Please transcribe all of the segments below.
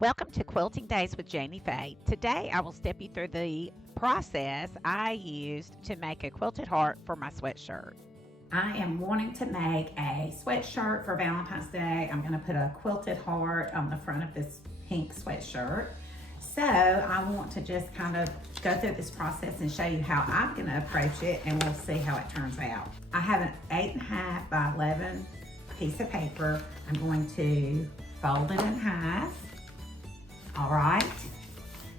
Welcome to Quilting Days with Janie Faye. Today I will step you through the process I used to make a quilted heart for my sweatshirt. I am wanting to make a sweatshirt for Valentine's Day. I'm going to put a quilted heart on the front of this pink sweatshirt. So I want to just kind of go through this process and show you how I'm going to approach it, and we'll see how it turns out. I have an 8.5 by 11 piece of paper. I'm going to fold it in half. All right.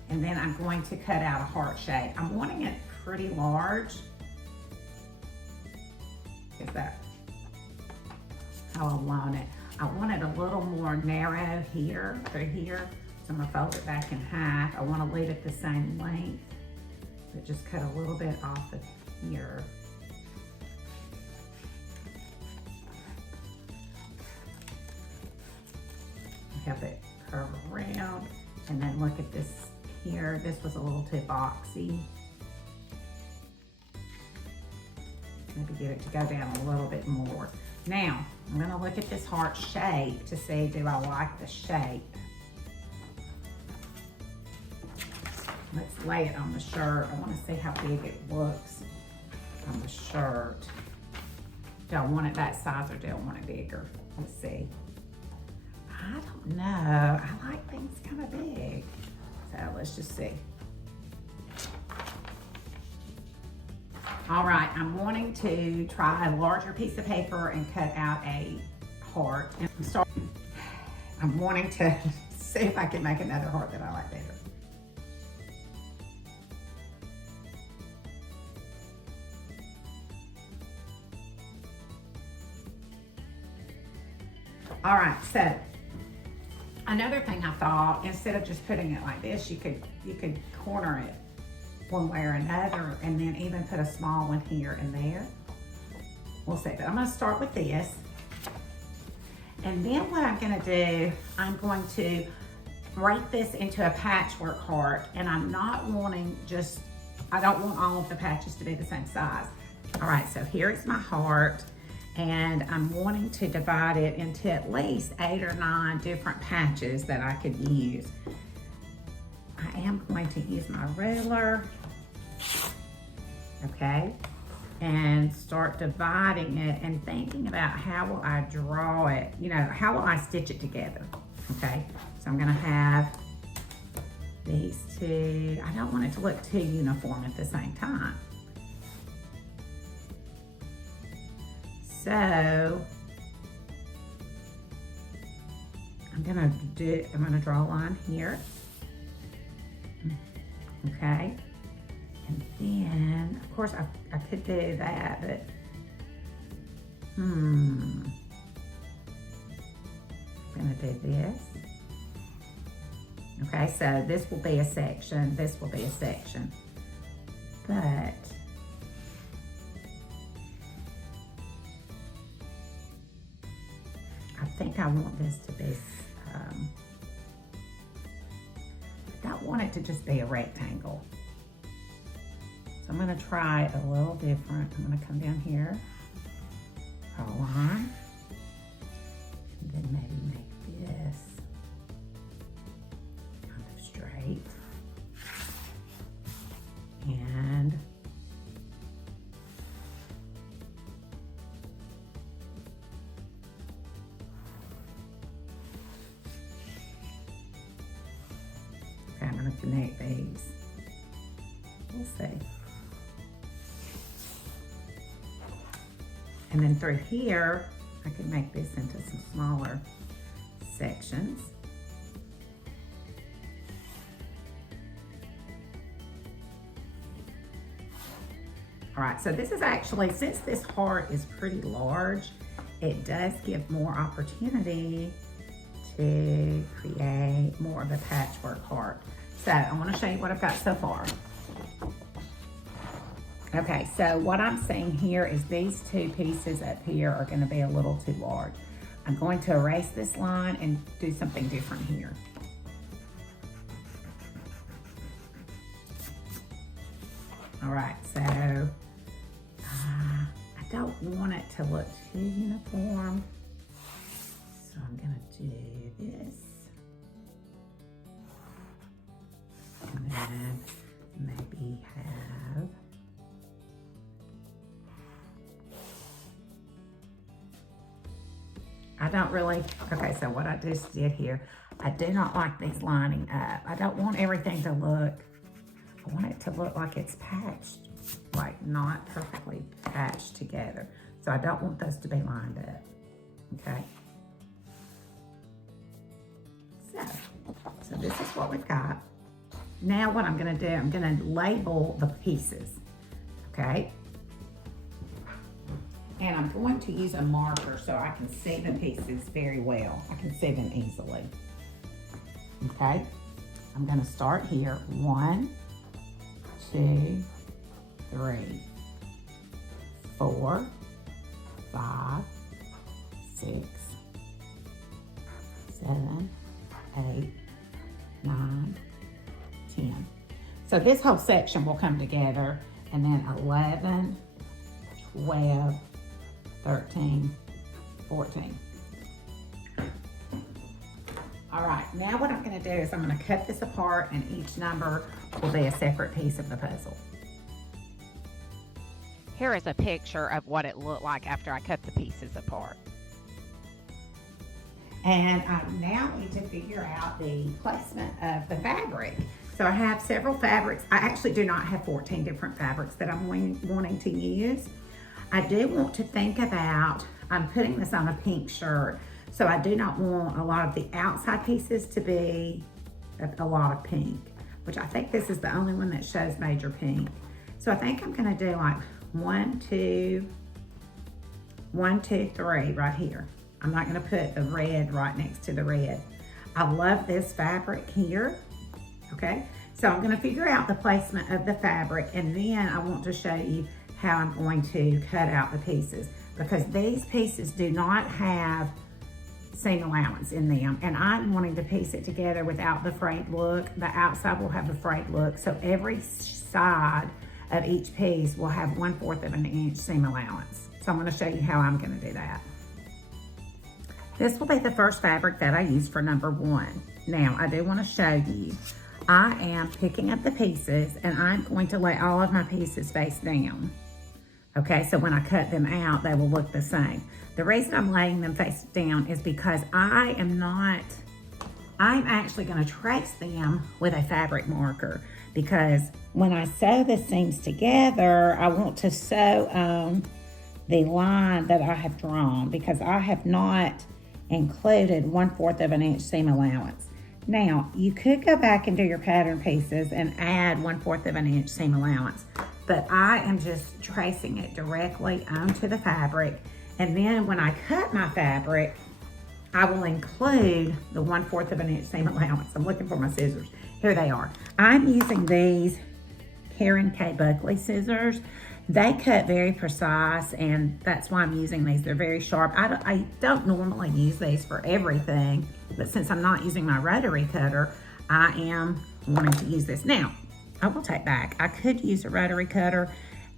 And then I'm going to cut out a heart shape. I'm wanting it pretty large. Is that how I want it? I want it a little more narrow here, through here. So I'm gonna fold it back in half. I wanna leave it the same length, but just cut a little bit off of here. Have it curve around, and then look at this here. This was a little too boxy. Maybe get it to go down a little bit more. Now, I'm gonna look at this heart shape to see, do I like the shape? Let's lay it on the shirt. I wanna see how big it looks on the shirt. Do I want it that size or do I want it bigger? Let's see. I don't know. I like things kind of big. So let's just see. All right, I'm wanting to try a larger piece of paper and cut out a heart. And I'm wanting to see if I can make another heart that I like better. All right, so another thing I thought, instead of just putting it like this, you could corner it one way or another, and then even put a small one here and there. We'll see, but I'm gonna start with this. And then what I'm gonna do, I'm going to break this into a patchwork heart, and I'm not wanting just, I don't want all of the patches to be the same size. All right, so here is my heart, and I'm wanting to divide it into at least 8 or 9 different patches that I could use. I am going to use my ruler, okay, and start dividing it and thinking about how will I draw it, you know, how will I stitch it together, okay? So I'm gonna have these two. I don't want it to look too uniform at the same time. So I'm gonna draw a line here. Okay, and then of course I could do that, but I'm gonna do this. Okay, so this will be a section, this will be a section, but I think I want this to be I don't want it to just be a rectangle. So I'm gonna try it a little different. I'm gonna come down here, draw a line, and then maybe make this kind of straight. And I'm gonna connect these. We'll see. And then through here, I could make this into some smaller sections. All right, so this is actually, since this heart is pretty large, it does give more opportunity to create more of a patchwork heart. So I want to show you what I've got so far. Okay, so what I'm seeing here is these two pieces up here are going to be a little too large. I'm going to erase this line and do something different here. All right, so I don't want it to look too uniform. So I'm gonna do this. and maybe have I don't really, okay, so what I just did here, I do not like these lining up. I don't want everything to look, I want it to look like it's patched, like not perfectly patched together. So I don't want those to be lined up, okay? So this is what we've got. Now what I'm gonna do, I'm gonna label the pieces, okay? And I'm going to use a marker so I can see the pieces very well. I can see them easily. Okay, I'm gonna start here. 1, 2, 3, 4, 5, 6, 7, 8, 9, 10. So this whole section will come together, and then 11, 12, 13, 14. All right, now what I'm gonna do is I'm gonna cut this apart, and each number will be a separate piece of the puzzle. Here is a picture of what it looked like after I cut the pieces apart. And I now need to figure out the placement of the fabric. So I have several fabrics. I actually do not have 14 different fabrics that I'm wanting to use. I do want to think about, I'm putting this on a pink shirt, so I do not want a lot of the outside pieces to be a lot of pink, which I think this is the only one that shows major pink. So I think I'm gonna do like 1, 2, 3 right here. I'm not gonna put the red right next to the red. I love this fabric here, okay? So I'm gonna figure out the placement of the fabric, and then I want to show you how I'm going to cut out the pieces, because these pieces do not have seam allowance in them, and I'm wanting to piece it together without the frayed look. The outside will have a frayed look, so every side of each piece will have 1/4 of an inch seam allowance. So I'm gonna show you how I'm gonna do that. This will be the first fabric that I use for number 1. Now, I do wanna show you, I am picking up the pieces, and I'm going to lay all of my pieces face down. Okay, so when I cut them out, they will look the same. The reason I'm laying them face down is because I'm actually gonna trace them with a fabric marker, because when I sew the seams together, I want to sew on the line that I have drawn, because I have not included 1/4 of an inch seam allowance. Now, you could go back and do your pattern pieces and add 1/4 of an inch seam allowance, but I am just tracing it directly onto the fabric. And then when I cut my fabric, I will include the 1/4 of an inch seam allowance. I'm looking for my scissors. Here they are. I'm using these Karen K. Buckley scissors. They cut very precise, and that's why I'm using these. They're very sharp. I don't normally use these for everything, but since I'm not using my rotary cutter, I am wanting to use this. Now, I will take back, I could use a rotary cutter,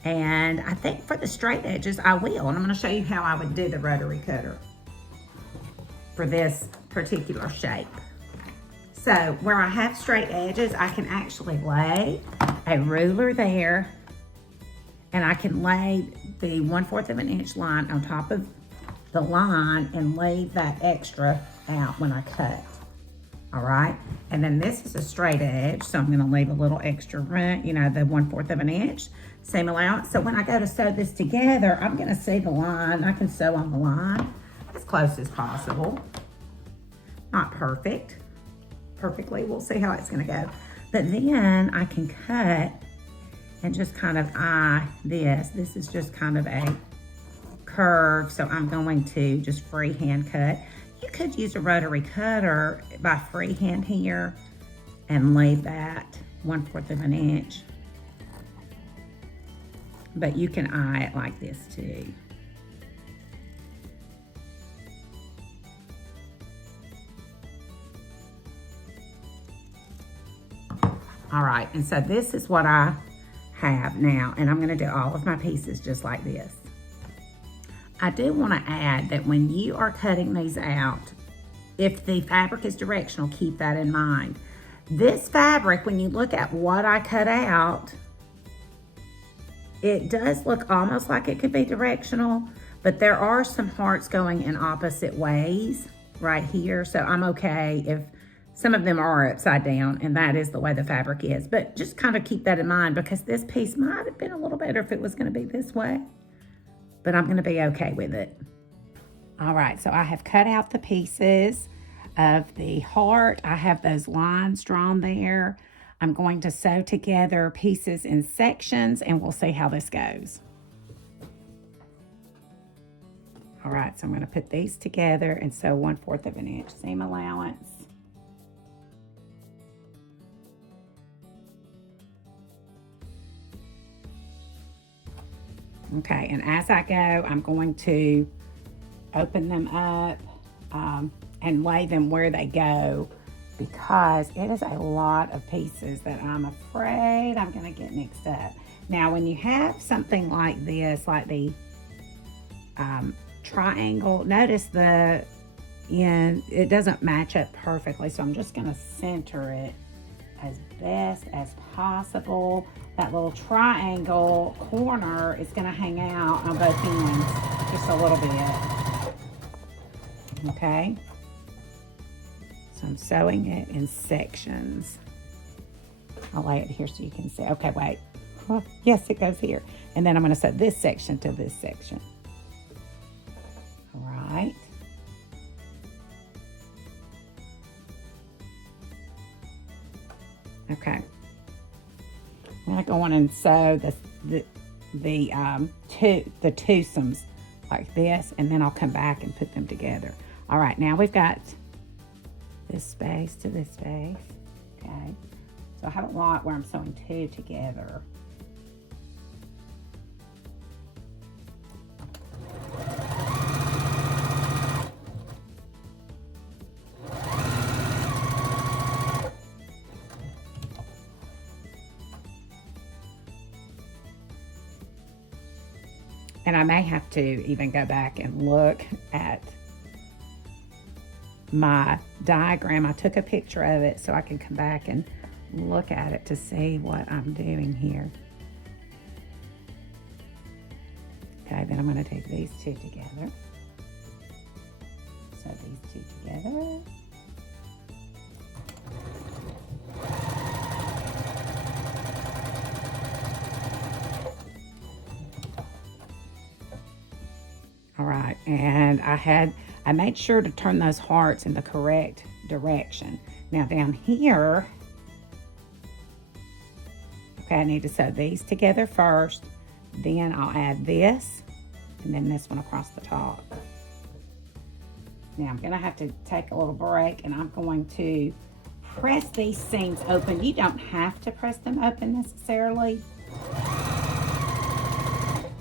and I think for the straight edges, I will. And I'm gonna show you how I would do the rotary cutter for this particular shape. So where I have straight edges, I can actually lay a ruler there, and I can lay the 1/4 of an inch line on top of the line and leave that extra out when I cut. All right, and then this is a straight edge, so I'm gonna leave a little extra room, you know, the 1/4 of an inch seam allowance. So when I go to sew this together, I'm gonna see the line. I can sew on the line as close as possible. Not perfectly, we'll see how it's gonna go. But then I can cut and just kind of eye this. This is just kind of a curve, so I'm going to just freehand cut. You could use a rotary cutter by freehand here and leave that 1/4 of an inch. But you can eye it like this too. All right, and so this is what I have now, and I'm gonna do all of my pieces just like this. I do wanna add that when you are cutting these out, if the fabric is directional, keep that in mind. This fabric, when you look at what I cut out, it does look almost like it could be directional, but there are some hearts going in opposite ways right here. So I'm okay if some of them are upside down, and that is the way the fabric is. But just kind of keep that in mind, because this piece might have been a little better if it was going to be this way. But I'm going to be okay with it. All right, so I have cut out the pieces of the heart. I have those lines drawn there. I'm going to sew together pieces in sections, and we'll see how this goes. All right, so I'm going to put these together and sew 1/4 of an inch seam allowance. Okay, and as I go, I'm going to open them up and lay them where they go, because it is a lot of pieces that I'm afraid I'm going to get mixed up. Now, when you have something like this, like the triangle, notice the end, it doesn't match up perfectly, so I'm just going to center it as best as possible. That little triangle corner is going to hang out on both ends just a little bit. Okay, so I'm sewing it in sections. I'll lay it here so you can see. Okay, wait. Oh, yes, it goes here. And then I'm going to sew this section to this section. All right. Okay. I'm going to go on and sew the twosomes like this, and then I'll come back and put them together. All right, now we've got this space to this space. Okay, so I have a lot where I'm sewing two together. And I may have to even go back and look at my diagram. I took a picture of it so I can come back and look at it to see what I'm doing here. Okay, then I'm going to take these two together. So these two together. All right, and I made sure to turn those hearts in the correct direction. Now down here, okay, I need to sew these together first, then I'll add this, and then this one across the top. Now I'm gonna have to take a little break, and I'm going to press these seams open. You don't have to press them open necessarily.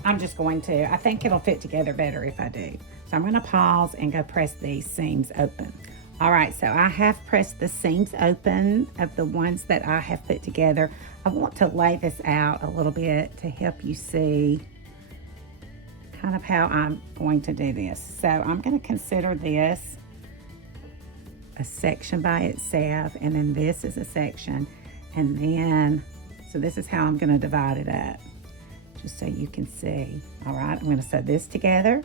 I'm just going to. I think it'll fit together better if I do. So I'm going to pause and go press these seams open. All right, so I have pressed the seams open of the ones that I have put together. I want to lay this out a little bit to help you see kind of how I'm going to do this. So I'm going to consider this a section by itself, and then this is a section, and then, so this is how I'm going to divide it up, just so you can see. All right, I'm going to sew this together.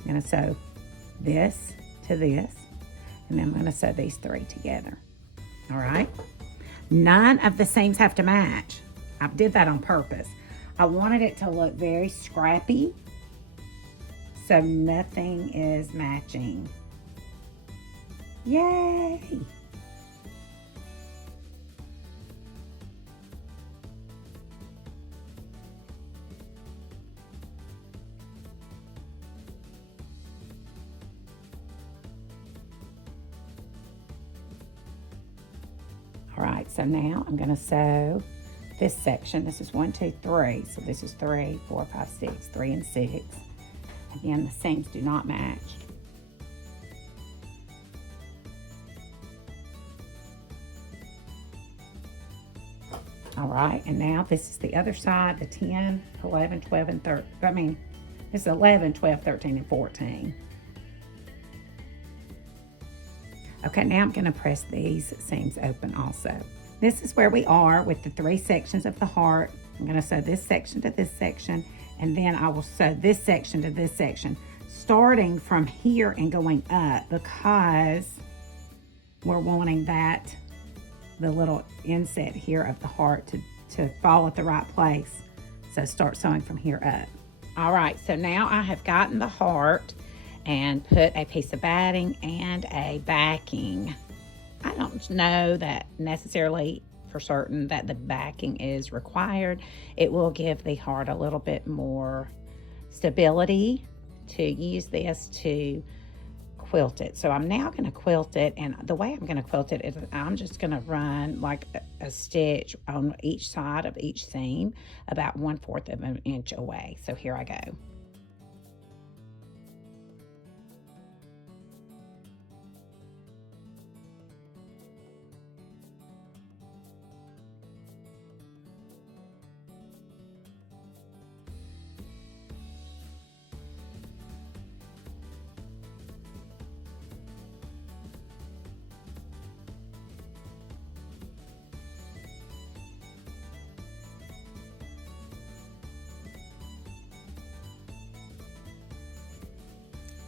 I'm going to sew this to this, and then I'm going to sew these three together. All right, none of the seams have to match. I did that on purpose. I wanted it to look very scrappy, so nothing is matching. Yay! All right, so now I'm going to sew this section. This is 1, 2, 3. So this is 3, 4, 5, 6, 3 and 6. Again, the seams do not match. All right, and now this is the other side, the 10, 11, 12, and 13. This is 11, 12, 13, and 14. Okay, now I'm going to press these seams open also. This is where we are with the 3 sections of the heart. I'm going to sew this section to this section, and then I will sew this section to this section, starting from here and going up, because we're wanting that, the little inset here of the heart to fall at the right place. So start sewing from here up. All right, so now I have gotten the heart and put a piece of batting and a backing. I don't know that necessarily for certain that the backing is required. It will give the heart a little bit more stability to use this to quilt it. So I'm now going to quilt it, and the way I'm going to quilt it is I'm just going to run like a stitch on each side of each seam about 1/4 of an inch away. So here I go.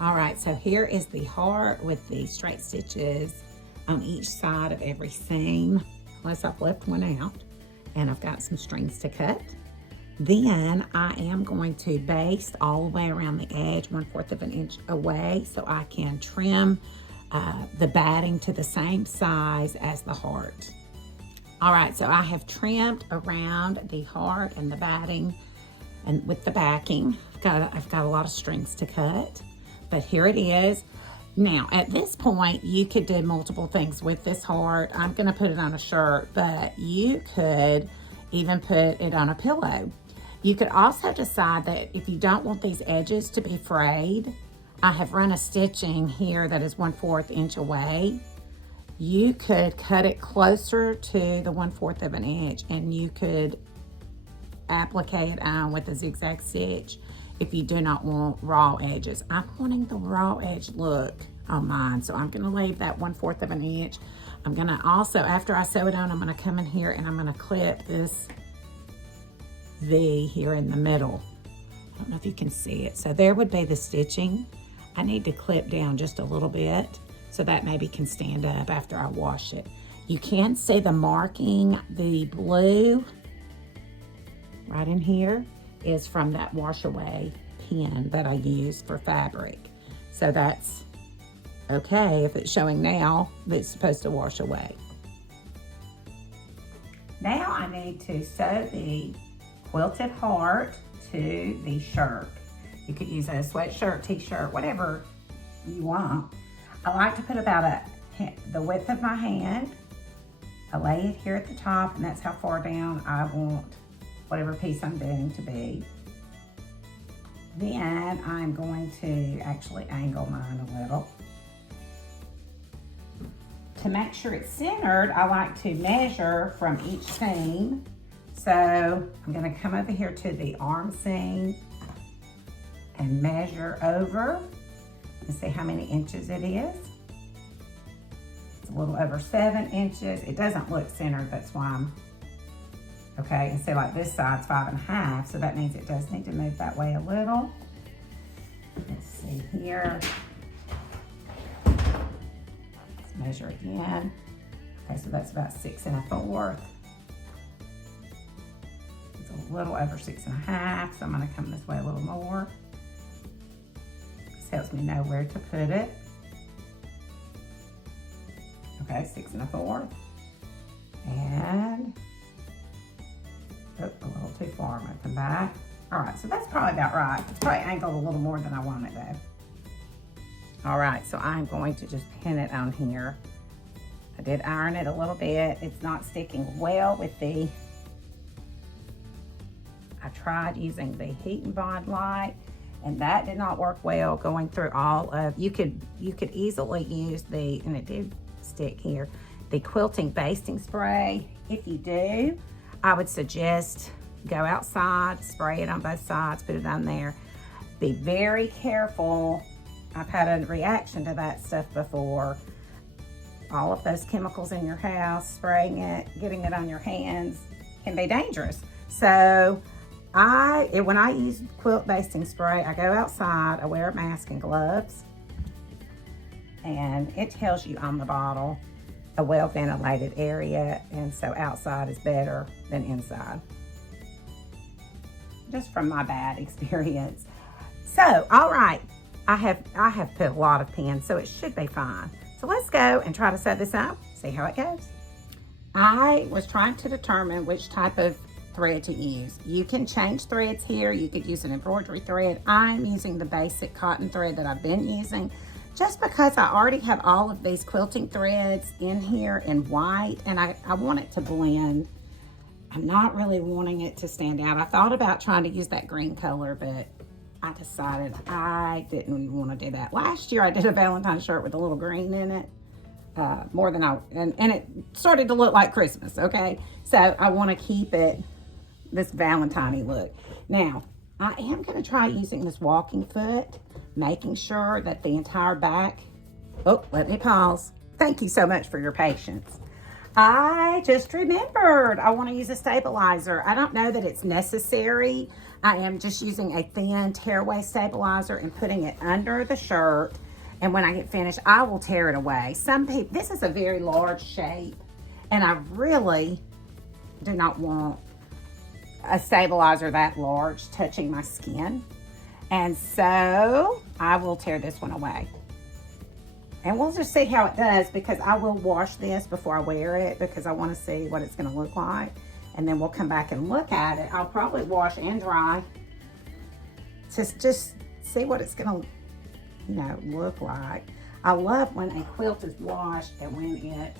All right, so here is the heart with the straight stitches on each side of every seam, unless I've left one out, and I've got some strings to cut. Then I am going to baste all the way around the edge 1/4 of an inch away so I can trim the batting to the same size as the heart. All right, so I have trimmed around the heart and the batting, and with the backing, I've got a lot of strings to cut. But here it is. Now, at this point, you could do multiple things with this heart. I'm going to put it on a shirt, but you could even put it on a pillow. You could also decide that if you don't want these edges to be frayed, I have run a stitching here that is 1/4 inch away. You could cut it closer to the 1/4 of an inch, and you could applique it on with a zigzag stitch if you do not want raw edges. I'm wanting the raw edge look on mine, so I'm going to leave that 1/4 of an inch. I'm going to also, after I sew it on, I'm going to come in here and I'm going to clip this V here in the middle. I don't know if you can see it. So there would be the stitching. I need to clip down just a little bit so that maybe can stand up after I wash it. You can see the marking, the blue right in here is from that wash away pin that I use for fabric. So that's okay if it's showing now that it's supposed to wash away. Now I need to sew the quilted heart to the shirt. You could use a sweatshirt, t-shirt, whatever you want. I like to put about the width of my hand. I lay it here at the top, and that's how far down I want whatever piece I'm doing to be. Then I'm going to actually angle mine a little. To make sure it's centered, I like to measure from each seam. So I'm going to come over here to the arm seam and measure over and see how many inches it is. It's a little over 7 inches. It doesn't look centered, that's why I'm okay. And see, like this side's 5.5, so that means it does need to move that way a little. Let's see here. Let's measure again. Okay, so that's about 6 1/4. It's a little over 6 1/2, so I'm going to come this way a little more. This helps me know where to put it. Okay, 6 1/4. And oh, a little too far. I'm going to come back. All right, so that's probably about right. It's probably angled a little more than I want it though. All right, so I'm going to just pin it on here. I did iron it a little bit. It's not sticking well with the, I tried using the Heat and Bond light, and that did not work well going through all of, you could easily use the, and it did stick here, the quilting basting spray. If you do, I would suggest go outside, spray it on both sides, put it on there. Be very careful. I've had a reaction to that stuff before. all of those chemicals in your house, spraying it, getting it on your hands can be dangerous. So when I use quilt basting spray, I go outside, I wear a mask and gloves, and it tells you on the bottle a well ventilated area, and so outside is better than inside. Just from my bad experience. So, all right, I have put a lot of pins, so it should be fine. So let's go and try to sew this up, see how it goes. I was trying to determine which type of thread to use. You can change threads here. You could use an embroidery thread. I'm using the basic cotton thread that I've been using, just because I already have all of these quilting threads in here in white, and I want it to blend. I'm not really wanting it to stand out. I thought about trying to use that green color, but I decided I didn't want to do that. Last year I did a Valentine's shirt with a little green in it, more than and it started to look like Christmas, okay? So I want to keep it this Valentine-y look. Now, I am going to try using this walking foot, making sure that the entire back, oh, let me pause. Thank you so much for your patience. I just remembered I want to use a stabilizer. I don't know that it's necessary. I am just using a thin tearaway stabilizer and putting it under the shirt. And when I get finished, I will tear it away. Some people, this is a very large shape, and I really do not want a stabilizer that large touching my skin. And so I will tear this one away. And we'll just see how it does, because I will wash this before I wear it, because I want to see what it's going to look like. And then we'll come back and look at it. I'll probably wash and dry to just see what it's going to, look like. I love when a quilt is washed and when it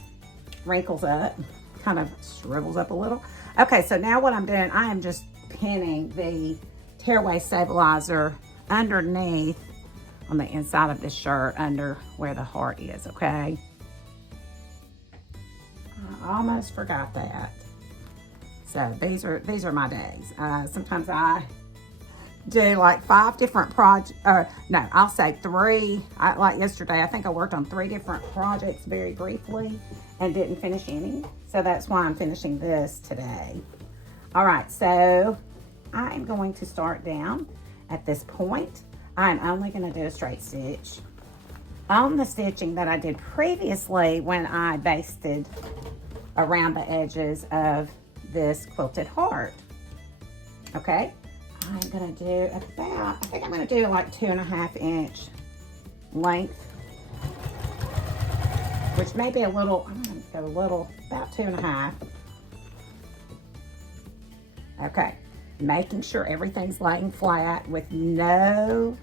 wrinkles up, kind of shrivels up a little. Okay, so now what I'm doing, I am just pinning the tearaway stabilizer underneath on the inside of this shirt, under where the heart is, okay? I almost forgot that. So these are my days. Sometimes I do like 5 different projects, no, I'll say 3. Like yesterday, I think I worked on 3 different projects very briefly and didn't finish any. So that's why I'm finishing this today. All right, so I'm going to start down at this point. I'm only going to do a straight stitch on the stitching that I did previously when I basted around the edges of this quilted heart. Okay, I'm going to do about, I think I'm going to do like 2.5 inch length, which may be a little, I'm going to go a little, about 2.5. Okay, making sure everything's laying flat with no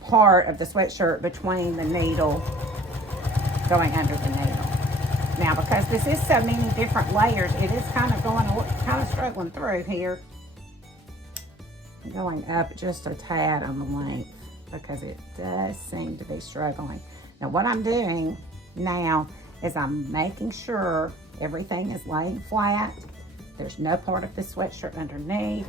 part of the sweatshirt between the needle going under the needle. Now, because this is so many different layers, it is kind of struggling through here. I'm going up just a tad on the length because it does seem to be struggling. Now, what I'm doing now is I'm making sure everything is laying flat. There's no part of the sweatshirt underneath.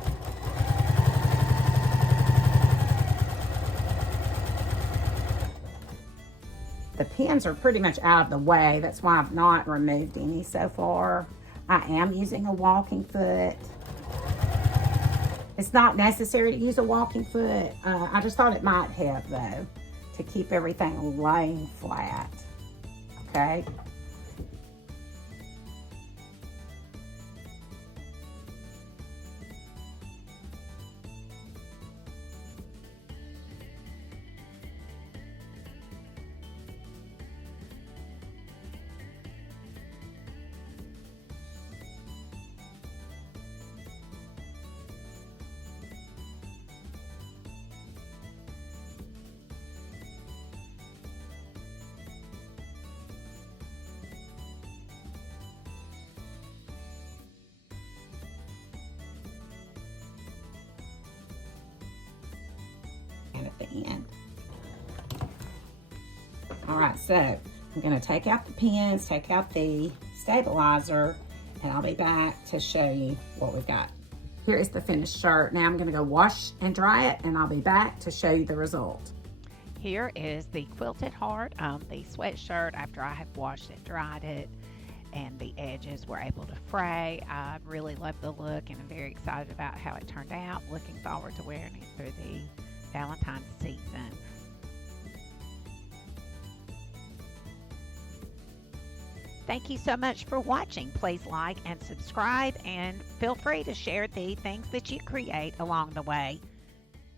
The pins are pretty much out of the way. That's why I've not removed any so far. I am using a walking foot. It's not necessary to use a walking foot. I just thought it might help though, to keep everything laying flat, okay? At the end. All right, so I'm going to take out the pins, take out the stabilizer, and I'll be back to show you what we've got. Here is the finished shirt. Now I'm going to go wash and dry it, and I'll be back to show you the result. Here is the quilted heart on the sweatshirt after I have washed it, dried it, and the edges were able to fray. I really love the look and I'm very excited about how it turned out. Looking forward to wearing it through the Valentine's season. Thank you so much for watching. Please like and subscribe and feel free to share the things that you create along the way.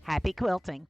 Happy quilting!